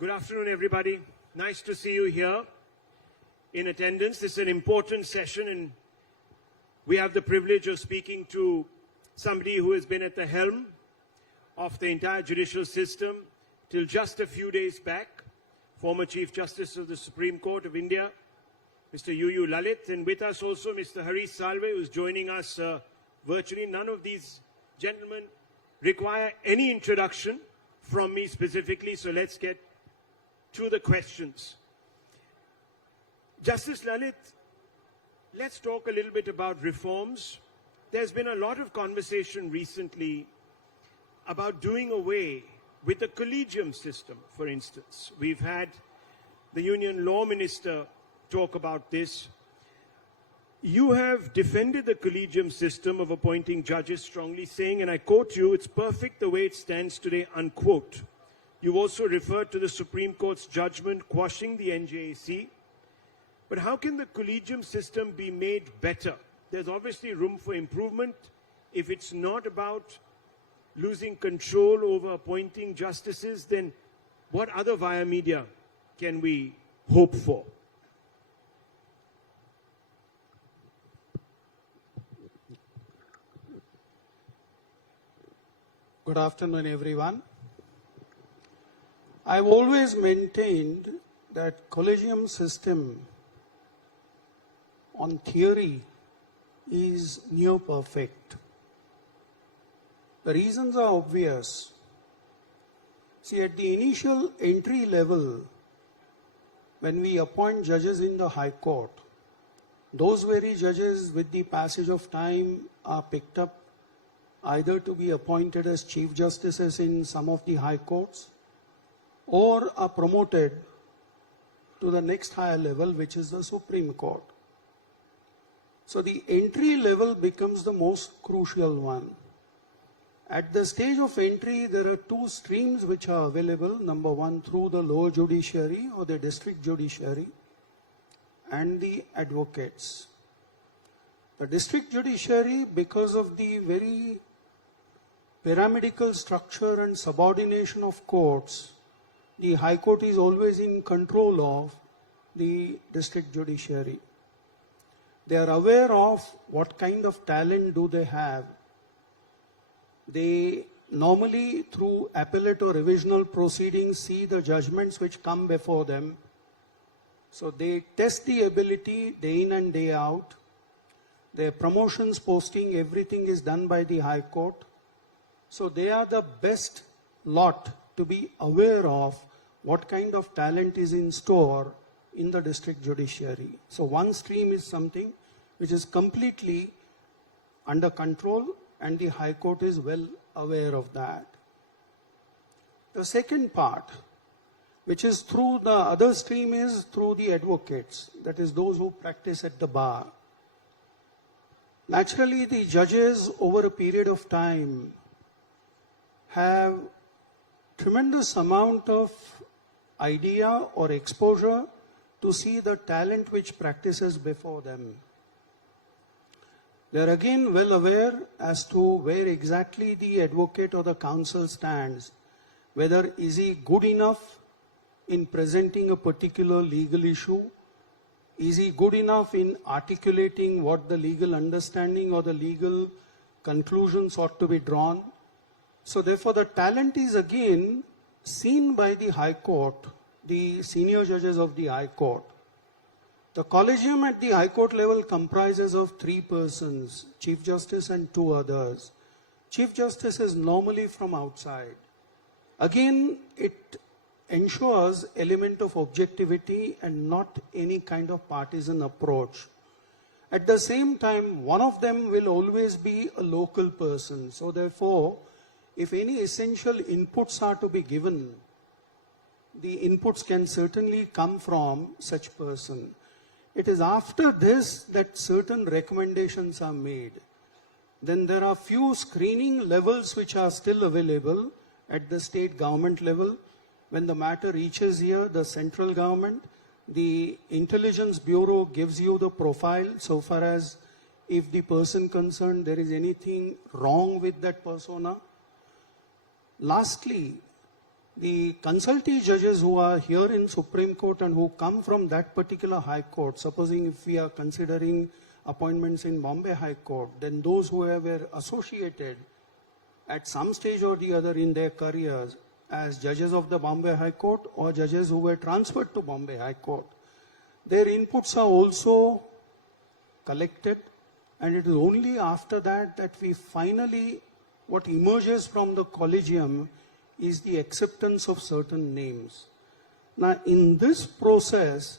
Good afternoon, everybody. Nice to see you here in attendance. This is an important session, and we have the privilege of speaking to somebody who has been at the helm of the entire judicial system till just a few days back, former Chief Justice of the Supreme Court of India, Mr. Uday Lalit, and with us also Mr. Harish Salve, who is joining us virtually. None of these gentlemen require any introduction from me specifically, so let's get to the questions. Justice Lalit, let's talk a little bit about reforms. There's been a lot of conversation recently about doing away with the collegium system, for instance. We've had the Union Law Minister talk about this. You have defended the collegium system of appointing judges strongly, saying, and I quote you, "It's perfect the way it stands today," unquote. You've also referred to the Supreme Court's judgment quashing the NJAC. But how can the collegium system be made better? There's obviously room for improvement. If it's not about losing control over appointing justices, then what other via media can we hope for? Good afternoon, everyone. I've always maintained that collegium system on theory is near perfect. The reasons are obvious. See, at the initial entry level, when we appoint judges in the High Court, those very judges with the passage of time are picked up either to be appointed as Chief Justices in some of the High Courts or are promoted to the next higher level, which is the Supreme Court. So the entry level becomes the most crucial one. At the stage of entry, there are two streams which are available. Number one, through the lower judiciary or the district judiciary, and the advocates. The district judiciary, because of the very pyramidical structure and subordination of courts, the High Court is always in control of the district judiciary. They are aware of what kind of talent do they have. They normally, through appellate or revisional proceedings, see the judgments which come before them. So they test the ability day in and day out. Their promotions, posting, everything is done by the High Court. So they are the best lot to be aware of what kind of talent is in store in the district judiciary. So one stream is something which is completely under control, and the High Court is well aware of that. The second part, which is through the other stream, is through the advocates, that is those who practice at the bar. Naturally, the judges over a period of time have tremendous amount of idea or exposure to see the talent which practices before them. They are again well aware as to where exactly the advocate or the counsel stands, whether is he good enough in presenting a particular legal issue, is he good enough in articulating what the legal understanding or the legal conclusions ought to be drawn. So therefore the talent is again seen by the High Court, the senior judges of the High Court. The collegium at the High Court level comprises of 3 persons, Chief Justice and 2 others. Chief Justice is normally from outside. Again, it ensures element of objectivity and not any kind of partisan approach. At the same time, one of them will always be a local person. So therefore, if any essential inputs are to be given, the inputs can certainly come from such person. It is after this that certain recommendations are made. Then there are few screening levels which are still available at the state government level. When the matter reaches here, the central government, the Intelligence Bureau gives you the profile so far as if the person concerned, there is anything wrong with that persona. Lastly, the consultee judges who are here in Supreme Court and who come from that particular High Court, supposing if we are considering appointments in Bombay High Court, then those who were associated at some stage or the other in their careers as judges of the Bombay High Court or judges who were transferred to Bombay High Court, their inputs are also collected, and it is only after that that we finally, what emerges from the collegium is the acceptance of certain names. Now, in this process,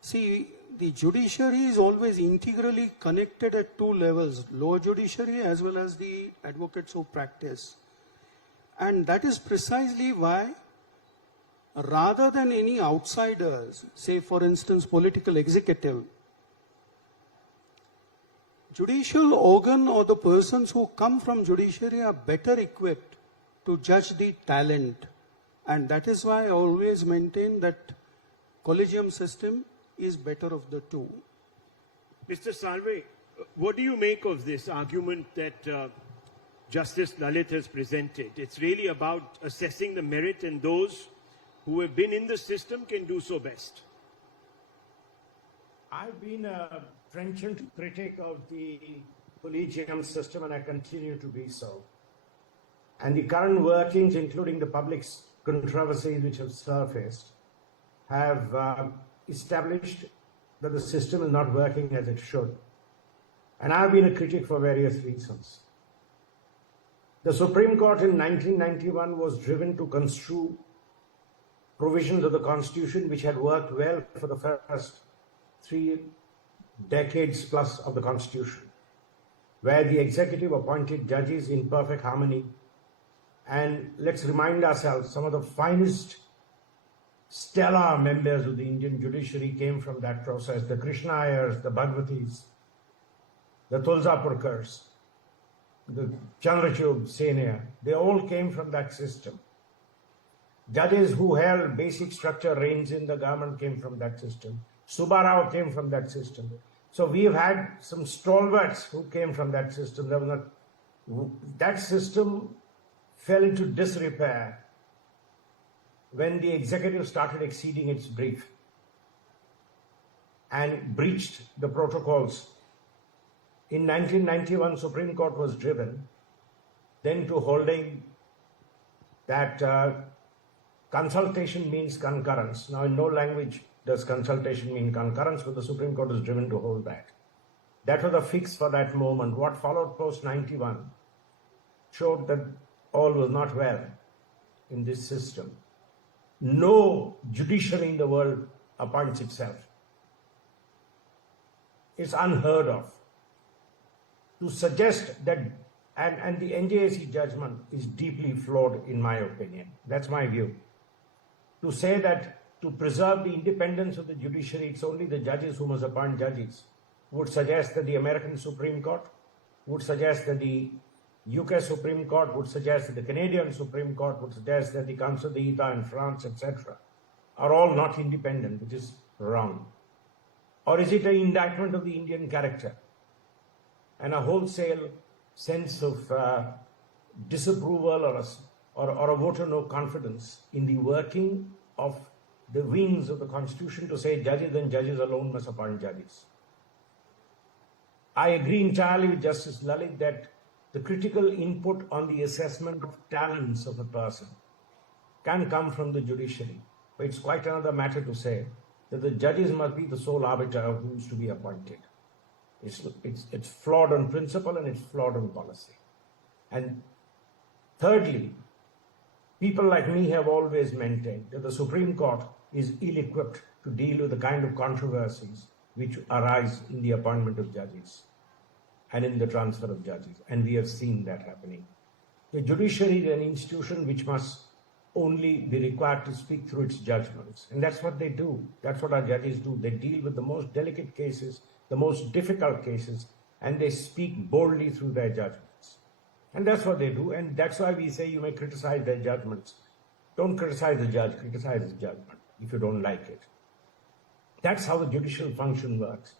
see, the judiciary is always integrally connected at two levels, lower judiciary as well as the advocates who practice. And that is precisely why, rather than any outsiders, say for instance political executive, judicial organ or the persons who come from judiciary are better equipped to judge the talent. And that is why I always maintain that collegium system is better of the two. Mr. Salve, what do you make of this argument that Justice Lalit has presented? It's really about assessing the merit, and those who have been in the system can do so best. I've been a trenchant critic of the collegium system, and I continue to be so. And the current workings, including the public's controversies which have surfaced, have established that the system is not working as it should. And I've been a critic for various reasons. The Supreme Court in 1991 was driven to construe provisions of the Constitution which had worked well for the first 3 decades plus of the Constitution, where the executive appointed judges in perfect harmony. And let's remind ourselves, some of the finest stellar members of the Indian judiciary came from that process. The Krishna Iyers, the Bhagwatis, the Tulsapurkars, the Chandrachud Senior, they all came from that system. Judges who held basic structure reins in the government came from that system. Subbarao came from that system. So we have had some stalwarts who came from that system. That system fell into disrepair when the executive started exceeding its brief and breached the protocols. In 1991, Supreme Court was driven then to holding that consultation means concurrence. Now, in no language does consultation mean concurrence, but the Supreme Court was driven to hold that. That was a fix for that moment. What followed post-91 showed that all was not well in this system. No judiciary in the world appoints itself. It's unheard of. To suggest that, and the NJAC judgment is deeply flawed in my opinion. That's my view. To say that to preserve the independence of the judiciary, it's only the judges who must appoint judges, would suggest that the American Supreme Court, would suggest that the UK Supreme Court, would suggest that the Canadian Supreme Court, would suggest that the Council d'État in France, etc., are all not independent, which is wrong. Or is it an indictment of the Indian character and a wholesale sense of disapproval or a vote of no confidence in the working of the wings of the Constitution to say judges and judges alone must appoint judges? I agree entirely with Justice Lalit that the critical input on the assessment of talents of a person can come from the judiciary. But it's quite another matter to say that the judges must be the sole arbiter of who is to be appointed. It's flawed on principle and it's flawed on policy. And thirdly, people like me have always maintained that the Supreme Court is ill-equipped to deal with the kind of controversies which arise in the appointment of judges and in the transfer of judges. And we have seen that happening. The judiciary is an institution which must only be required to speak through its judgments. And that's what they do. That's what our judges do. They deal with the most delicate cases, the most difficult cases, and they speak boldly through their judgments. And that's what they do. And that's why we say you may criticize their judgments. Don't criticize the judge, criticize his judgment if you don't like it. That's how the judicial function works.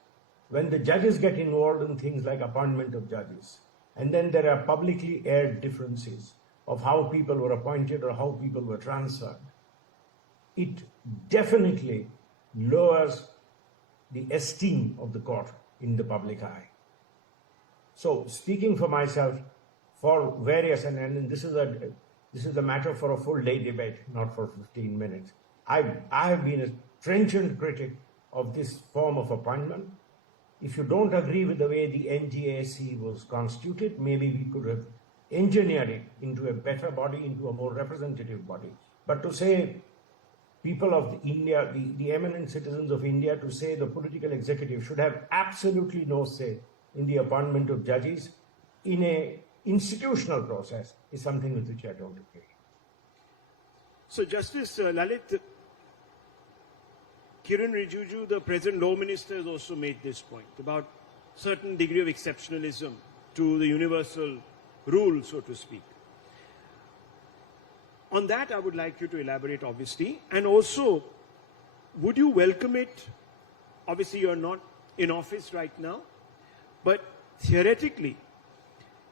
When the judges get involved in things like appointment of judges, and then there are publicly aired differences, of how people were appointed or how people were transferred, it definitely lowers the esteem of the court in the public eye. So, speaking for myself, for various, and this is a matter for a full day debate, not for 15 minutes. I have been a trenchant critic of this form of appointment. If you don't agree with the way the NGAC was constituted, maybe we could have engineered it into a better body, into a more representative body. But to say people of India, the eminent citizens of India, to say the political executive should have absolutely no say in the appointment of judges in a institutional process is something with which I don't agree. So, Justice Lalit, Kiran Rijiju, the present Law Minister, has also made this point about certain degree of exceptionalism to the universal rule, so to speak. On that, I would like you to elaborate, obviously. And also, would you welcome it? Obviously, you're not in office right now. But theoretically,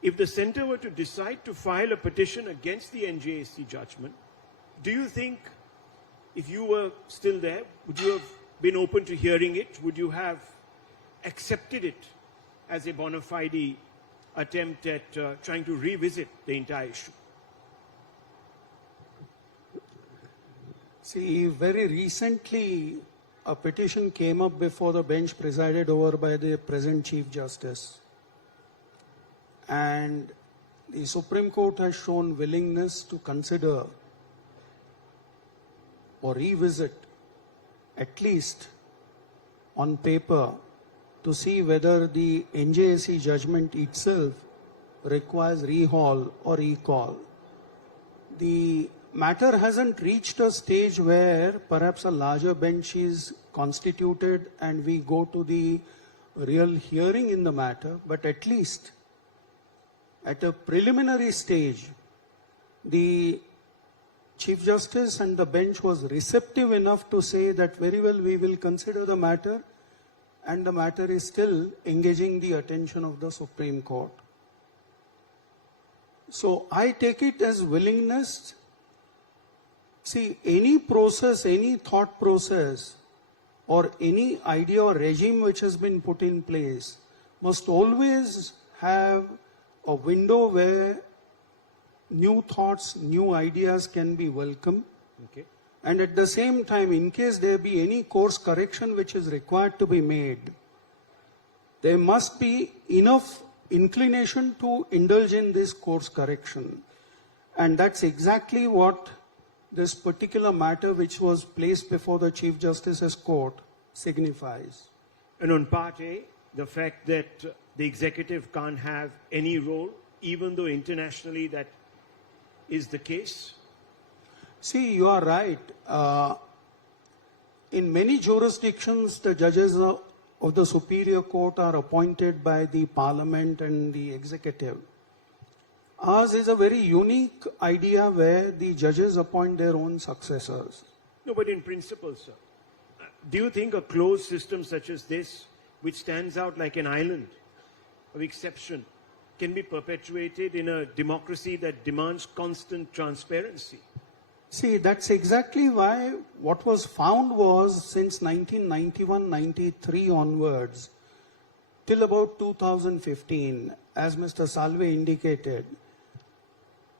if the centre were to decide to file a petition against the NJAC judgment, do you think, if you were still there, would you have been open to hearing it? Would you have accepted it as a bona fide attempt at trying to revisit the entire issue? See, very recently, a petition came up before the bench presided over by the present Chief Justice. And the Supreme Court has shown willingness to consider or revisit, at least on paper, to see whether the NJAC judgment itself requires rehaul or recall. The matter hasn't reached a stage where perhaps a larger bench is constituted and we go to the real hearing in the matter, but at least at a preliminary stage, the Chief Justice and the bench was receptive enough to say that very well we will consider the matter, and the matter is still engaging the attention of the Supreme Court. So I take it as willingness. See, any process, any thought process, or any idea or regime which has been put in place must always have a window where new thoughts, new ideas can be welcome. Okay. And at the same time, in case there be any course correction which is required to be made, there must be enough inclination to indulge in this course correction. And that's exactly what this particular matter which was placed before the Chief Justice's court signifies. And on part A, the fact that the executive can't have any role, even though internationally that is the case? See, you are right. In many jurisdictions, the judges of the Superior Court are appointed by the Parliament and the executive. Ours is a very unique idea where the judges appoint their own successors. No, but in principle, sir, do you think a closed system such as this, which stands out like an island of exception, can be perpetuated in a democracy that demands constant transparency? See, that's exactly why what was found was since 1991-93 onwards, till about 2015, as Mr. Salve indicated,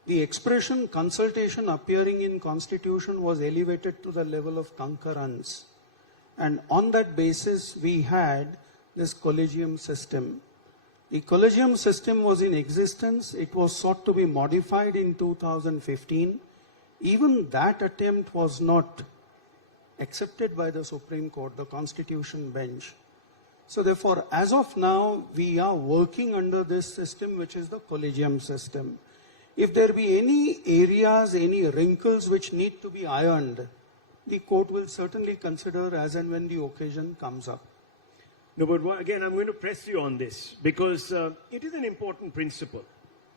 the expression consultation appearing in Constitution was elevated to the level of concurrence. And on that basis, we had this collegium system. The collegium system was in existence. It was sought to be modified in 2015. Even that attempt was not accepted by the Supreme Court, the Constitution bench. So therefore, as of now, we are working under this system, which is the collegium system. If there be any areas, any wrinkles which need to be ironed, the court will certainly consider as and when the occasion comes up. No, but again, I'm going to press you on this because it is an important principle.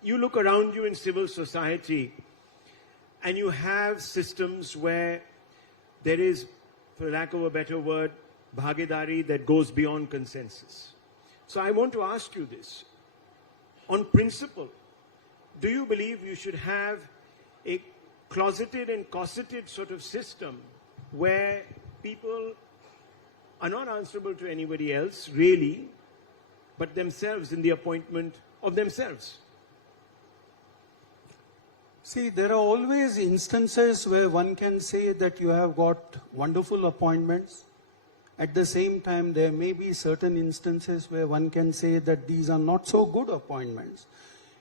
You look around you in civil society and you have systems where there is, for lack of a better word, bhagidari that goes beyond consensus. So I want to ask you this. On principle, do you believe you should have a closeted and cosseted sort of system where people are not answerable to anybody else, really, but themselves in the appointment of themselves? See, there are always instances where one can say that you have got wonderful appointments. At the same time, there may be certain instances where one can say that these are not so good appointments.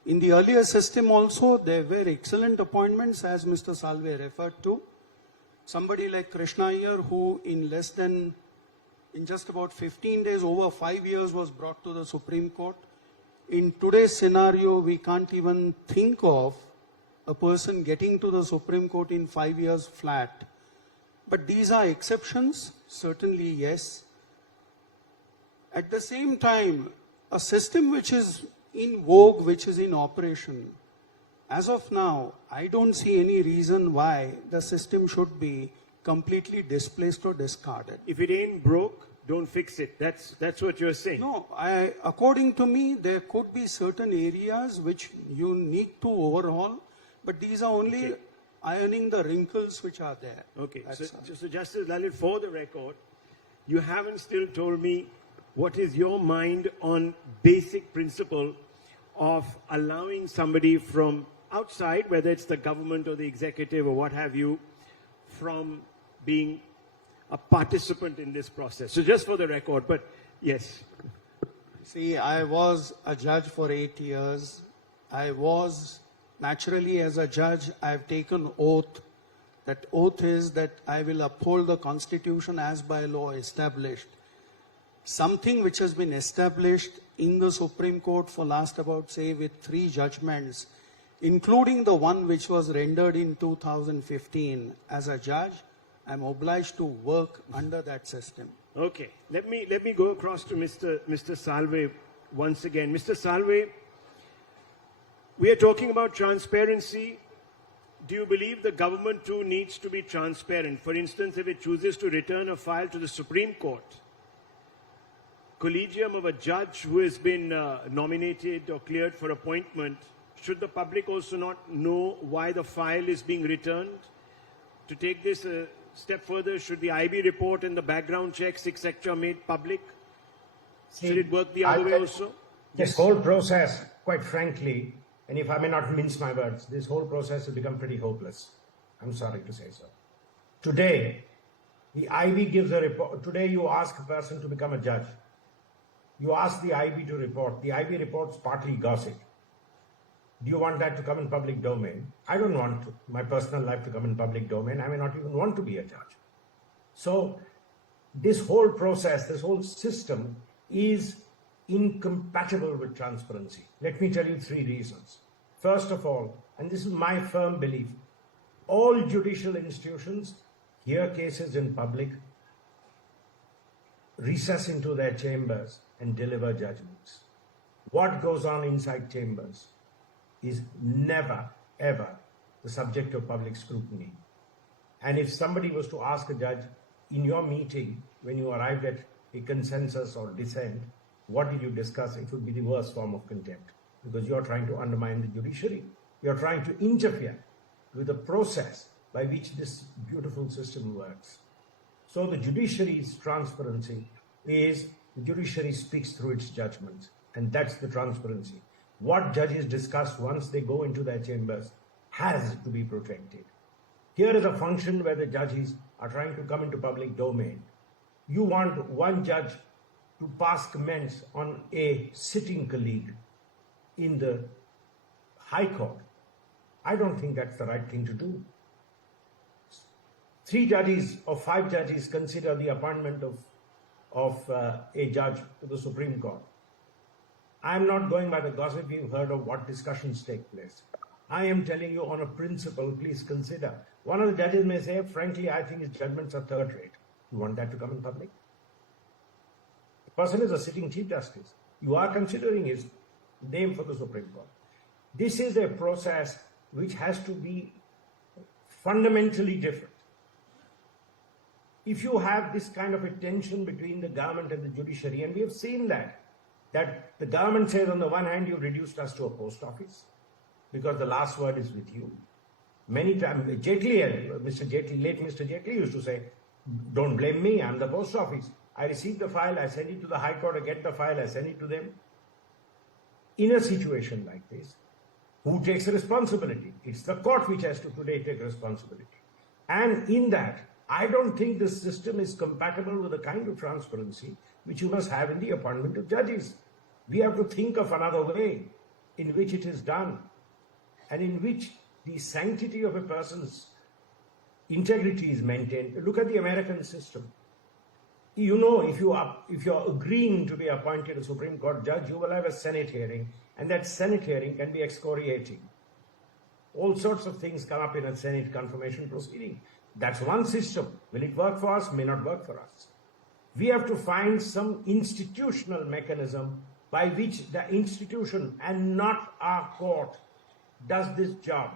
In the earlier system also, there were excellent appointments, as Mr. Salve referred to. Somebody like Krishna Iyer, who in just about 15 days, over 5 years, was brought to the Supreme Court. In today's scenario, we can't even think of a person getting to the Supreme Court in 5 years flat. But these are exceptions, certainly yes. At the same time, a system which is in vogue, which is in operation, as of now, I don't see any reason why the system should be completely displaced or discarded. If it ain't broke, don't fix it. That's what you're saying. No, according to me, there could be certain areas which you need to overhaul, but these are only ironing the wrinkles which are there. Okay, so Justice Lalit, for the record, you haven't still told me what is your mind on basic principle of allowing somebody from outside, whether it's the government or the executive or what have you, from being a participant in this process. So just for the record, but yes. See, I was a judge for 8 years. Naturally, as a judge, I have taken oath. That oath is that I will uphold the Constitution as by law established. Something which has been established in the Supreme Court for last about, say, with 3 judgments, including the one which was rendered in 2015. As a judge, I'm obliged to work under that system. Okay, let me go across to Mr. Salve once again. Mr. Salve, we are talking about transparency. Do you believe the government too needs to be transparent? For instance, if it chooses to return a file to the Supreme Court, collegium of a judge who has been nominated or cleared for appointment, should the public also not know why the file is being returned? To take this a step further, should the IB report and the background checks, etc., made public? Should it work the other way also? This whole process, quite frankly, and if I may not mince my words, this whole process has become pretty hopeless. I'm sorry to say so. Today, the IB gives a report. Today, you ask a person to become a judge. You ask the IB to report. The IB reports partly gossip. Do you want that to come in public domain? I don't want my personal life to come in public domain. I may not even want to be a judge. So this whole process, this whole system is incompatible with transparency. Let me tell you 3 reasons. First of all, and this is my firm belief, all judicial institutions hear cases in public, recess into their chambers and deliver judgments. What goes on inside chambers is never, ever the subject of public scrutiny. And if somebody was to ask a judge in your meeting, when you arrived at a consensus or dissent, what did you discuss? It would be the worst form of contempt, because you're trying to undermine the judiciary. You're trying to interfere with the process by which this beautiful system works. So the judiciary's transparency is the judiciary speaks through its judgments, and that's the transparency. What judges discuss once they go into their chambers has to be protected. Here is a function where the judges are trying to come into public domain. You want one judge to pass comments on a sitting colleague in the High Court. I don't think that's the right thing to do. 3 judges or 5 judges consider the appointment of a judge to the Supreme Court. I'm not going by the gossip you've heard of what discussions take place. I am telling you on a principle, please consider. One of the judges may say, frankly, I think his judgments are third rate. You want that to come in public? The person is a sitting Chief Justice. You are considering his name for the Supreme Court. This is a process which has to be fundamentally different. If you have this kind of a tension between the government and the judiciary, and we have seen that the government says on the one hand, you've reduced us to a post office. because the last word is with you. Many times, late Mr. Jetli used to say, don't blame me, I'm the post office. I receive the file, I send it to the High Court, I get the file, I send it to them. In a situation like this, who takes responsibility? It's the court which has to today take responsibility. And in that, I don't think this system is compatible with the kind of transparency which you must have in the appointment of judges. We have to think of another way in which it is done and in which the sanctity of a person's integrity is maintained. Look at the American system. You know, if you're agreeing to be appointed a Supreme Court judge, you will have a Senate hearing, and that Senate hearing can be excoriating. All sorts of things come up in a Senate confirmation proceeding. That's one system. Will it work for us? May not work for us. We have to find some institutional mechanism by which the institution and not our court does this job.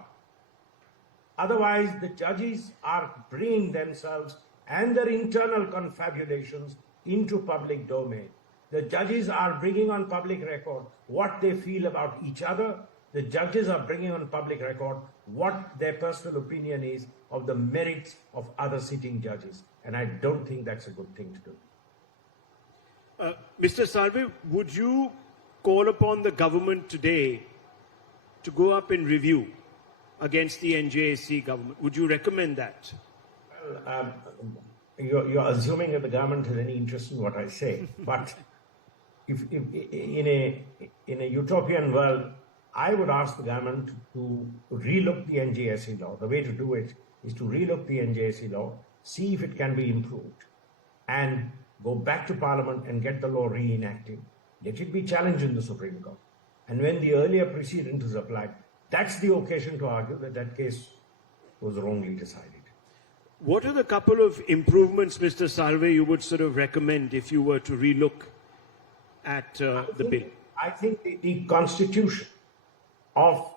Otherwise, the judges are bringing themselves and their internal confabulations into public domain. The judges are bringing on public record what they feel about each other. The judges are bringing on public record what their personal opinion is of the merits of other sitting judges. And I don't think that's a good thing to do. Mr. Salve, would you call upon the government today to go up in review against the NJAC government? Would you recommend that? Well, you're assuming that the government has any interest in what I say. But if in a utopian world, I would ask the government to relook the NJAC law. The way to do it is to relook the NJAC law, see if it can be improved, and go back to Parliament and get the law reenacted. Let it be challenged in the Supreme Court. And when the earlier precedent is applied, that's the occasion to argue that that case was wrongly decided. What are the couple of improvements, Mr. Salve, you would sort of recommend if you were to relook at the bill? I think the constitution of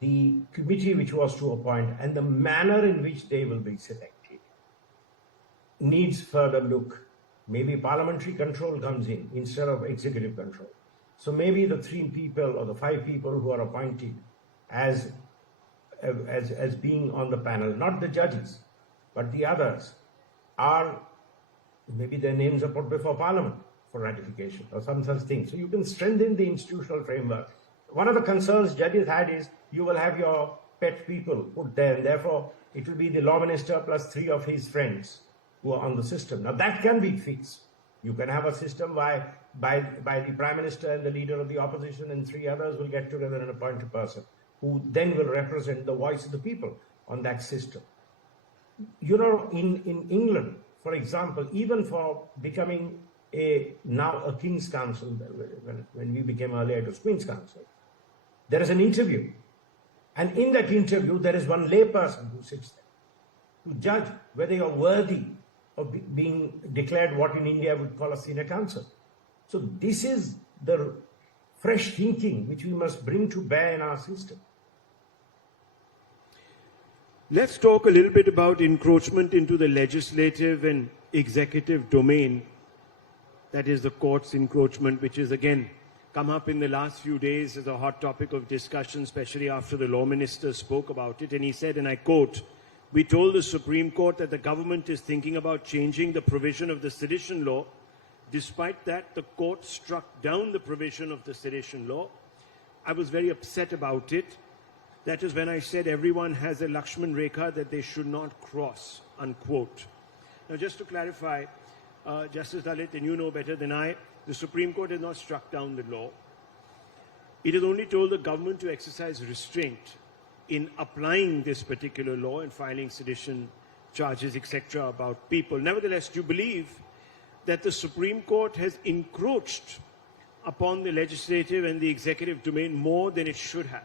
the committee which was to appoint and the manner in which they will be selected needs further look. Maybe parliamentary control comes in instead of executive control. So maybe the 3 people or the 5 people who are appointed as being on the panel, not the judges, but the others, are maybe their names are put before Parliament for ratification or some such thing. So you can strengthen the institutional framework. One of the concerns judges had is you will have your pet people put there, and therefore it will be the law minister plus 3 of his friends who are on the system. Now that can be fixed. You can have a system by the Prime Minister and the leader of the opposition and 3 others will get together and appoint a person who then will represent the voice of the people on that system. You know, in England, for example, even for becoming now a King's Counsel, when we became earlier it was Queen's Counsel, there is an interview. And in that interview, there is one layperson who sits there to judge whether you're worthy of being declared what in India we call a senior counsel. So this is the fresh thinking which we must bring to bear in our system. Let's talk a little bit about encroachment into the legislative and executive domain. That is the court's encroachment, which is again come up in the last few days as a hot topic of discussion, especially after the law minister spoke about it. And he said, and I quote, "We told the Supreme Court that the government is thinking about changing the provision of the sedition law. Despite that, the court struck down the provision of the sedition law. I was very upset about it. That is when I said everyone has a Lakshman Rekha that they should not cross," unquote. Now, just to clarify, Justice Lalit, and you know better than I, the Supreme Court has not struck down the law. It has only told the government to exercise restraint in applying this particular law and filing sedition charges, etc., about people. Nevertheless, do you believe that the Supreme Court has encroached upon the legislative and the executive domain more than it should have?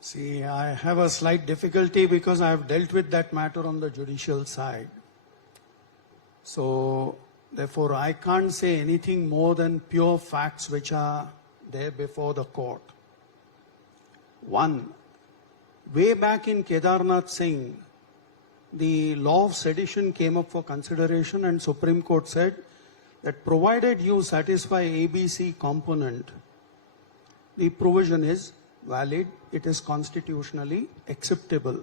See, I have a slight difficulty because I have dealt with that matter on the judicial side. So, therefore, I can't say anything more than pure facts which are there before the court. One, way back in Kedarnath Singh, the law of sedition came up for consideration and Supreme Court said, that provided you satisfy ABC component, the provision is valid, it is constitutionally acceptable.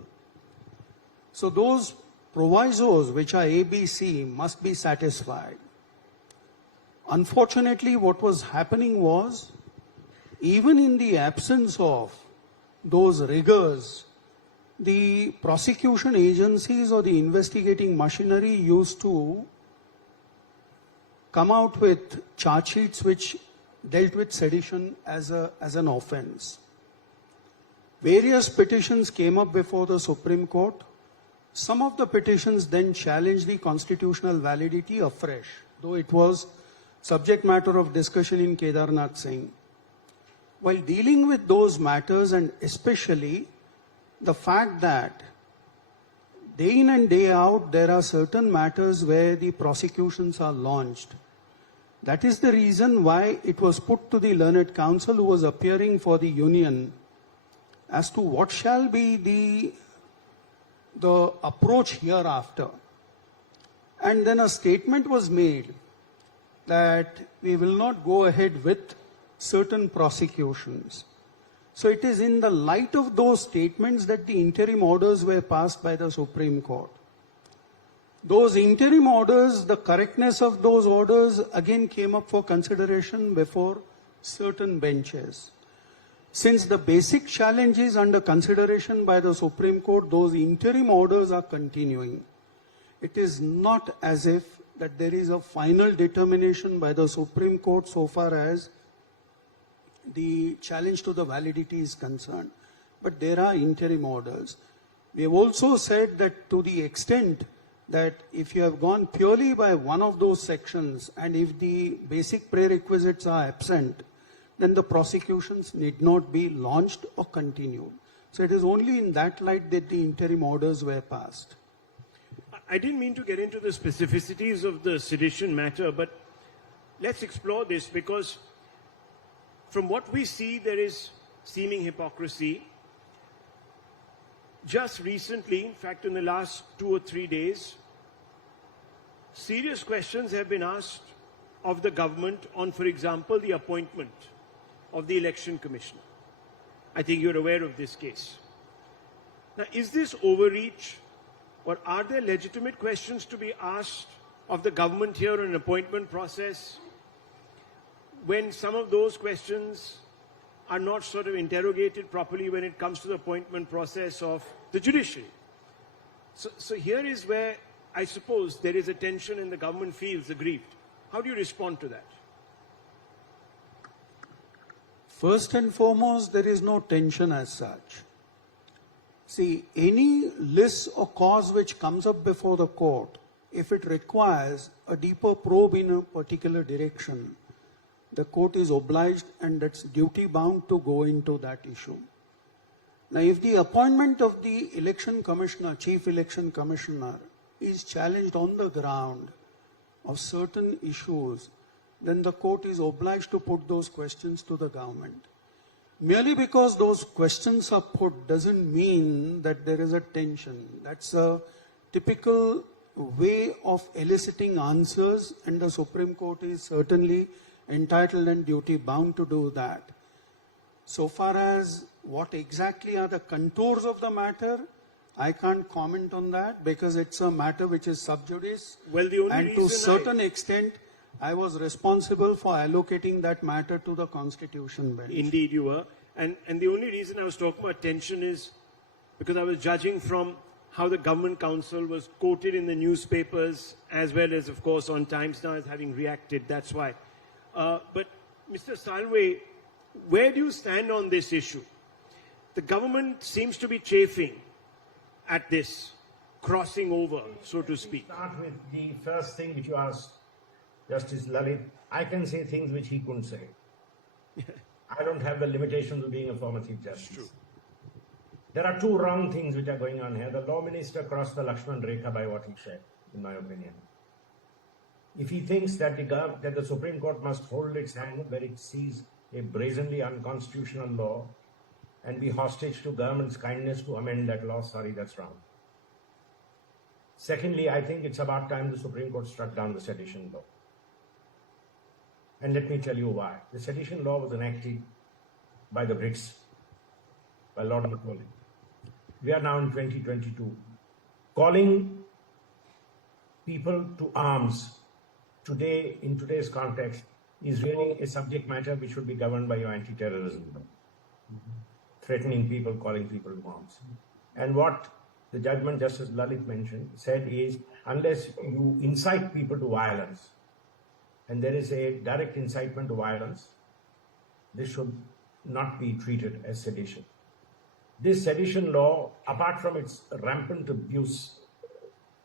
So those provisos which are ABC must be satisfied. Unfortunately, what was happening was, even in the absence of those rigors, the prosecution agencies or the investigating machinery used to come out with charge sheets which dealt with sedition as an offense. Various petitions came up before the Supreme Court. Some of the petitions then challenged the constitutional validity afresh, though it was subject matter of discussion in Kedarnath Singh. While dealing with those matters, and especially the fact that day in and day out there are certain matters where the prosecutions are launched, that is the reason why it was put to the learned counsel who was appearing for the union as to what shall be the approach hereafter. And then a statement was made that we will not go ahead with certain prosecutions. So it is in the light of those statements that the interim orders were passed by the Supreme Court. Those interim orders, the correctness of those orders again came up for consideration before certain benches. Since the basic challenge is under consideration by the Supreme Court, those interim orders are continuing. It is not as if that there is a final determination by the Supreme Court so far as the challenge to the validity is concerned. But there are interim orders. We have also said that to the extent that if you have gone purely by one of those sections and if the basic prerequisites are absent, then the prosecutions need not be launched or continued. So it is only in that light that the interim orders were passed. I didn't mean to get into the specificities of the sedition matter, but let's explore this, because from what we see, there is seeming hypocrisy. Just recently, in fact, in the last 2 or 3 days, serious questions have been asked of the government on, for example, the appointment of the Election Commissioner. I think you're aware of this case. Now, is this overreach, or are there legitimate questions to be asked of the government here on an appointment process when some of those questions are not sort of interrogated properly when it comes to the appointment process of the judiciary? So here is where I suppose there is a tension and the government feels aggrieved. How do you respond to that? First and foremost, there is no tension as such. See, any list or cause which comes up before the court, if it requires a deeper probe in a particular direction, the court is obliged and it's duty bound to go into that issue. Now, if the appointment of the election commissioner, chief election commissioner, is challenged on the ground of certain issues, then the court is obliged to put those questions to the government. Merely because those questions are put doesn't mean that there is a tension. That's a typical way of eliciting answers, and the Supreme Court is certainly entitled and duty bound to do that. So far as what exactly are the contours of the matter, I can't comment on that because it's a matter which is sub judice. Well, the only and to a certain extent, I was responsible for allocating that matter to the Constitution bench. Indeed you were. And the only reason I was talking about tension is because I was judging from how the government counsel was quoted in the newspapers, as well as, of course, on Times Now as having reacted. That's why. But Mr. Salve, where do you stand on this issue? The government seems to be chafing at this, crossing over, so to speak. Start with the first thing which you asked, Justice Lalit. I can say things which he couldn't say. I don't have the limitations of being a former Chief Justice. True. There are two wrong things which are going on here. The Law Minister crossed the Lakshman Rekha by what he said, in my opinion. If he thinks that the Supreme Court must hold its hand where it sees a brazenly unconstitutional law and be hostage to government's kindness to amend that law, sorry, that's wrong. Secondly, I think it's about time the Supreme Court struck down the sedition law. And let me tell you why. The sedition law was enacted by the Brits, by Lord Macaulay. We are now in 2022. Calling people to arms today, in today's context, is really a subject matter which should be governed by your anti-terrorism law. Threatening people, calling people to arms. And what the judgment Justice Lalit said is, unless you incite people to violence, and there is a direct incitement to violence, this should not be treated as sedition. This sedition law, apart from its rampant abuse,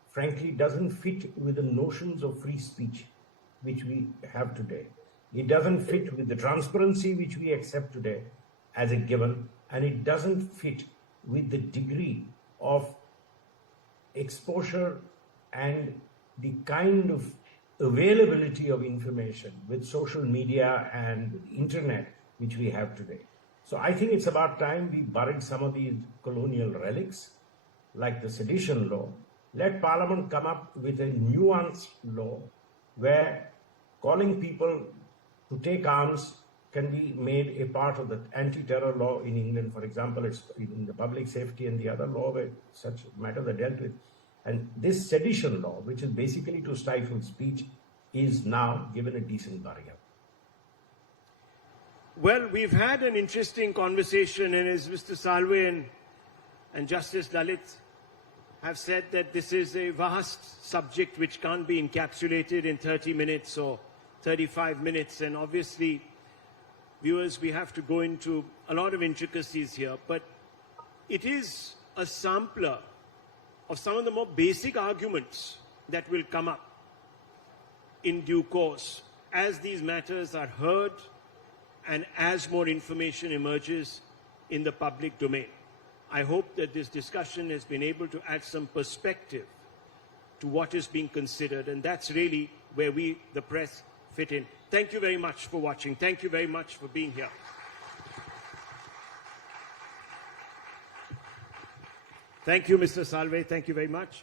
frankly doesn't fit with the notions of free speech which we have today. It doesn't fit with the transparency which we accept today as a given, and it doesn't fit with the degree of exposure and the kind of availability of information with social media and internet which we have today. So I think it's about time we buried some of these colonial relics like the sedition law. Let Parliament come up with a nuanced law where calling people to take arms can be made a part of the anti-terror law in England. For example, it's in the public safety and the other law where such matters are dealt with. And this sedition law, which is basically to stifle speech, is now given a decent burial. Well, we've had an interesting conversation, and as Mr. Salve and Justice Lalit have said, that this is a vast subject which can't be encapsulated in 30 minutes or 35 minutes. And obviously, viewers, we have to go into a lot of intricacies here, but it is a sampler of some of the more basic arguments that will come up in due course as these matters are heard and as more information emerges in the public domain. I hope that this discussion has been able to add some perspective to what is being considered, and that's really where we, the press, fit in. Thank you very much for watching. Thank you very much for being here. Thank you, Mr. Salve. Thank you very much.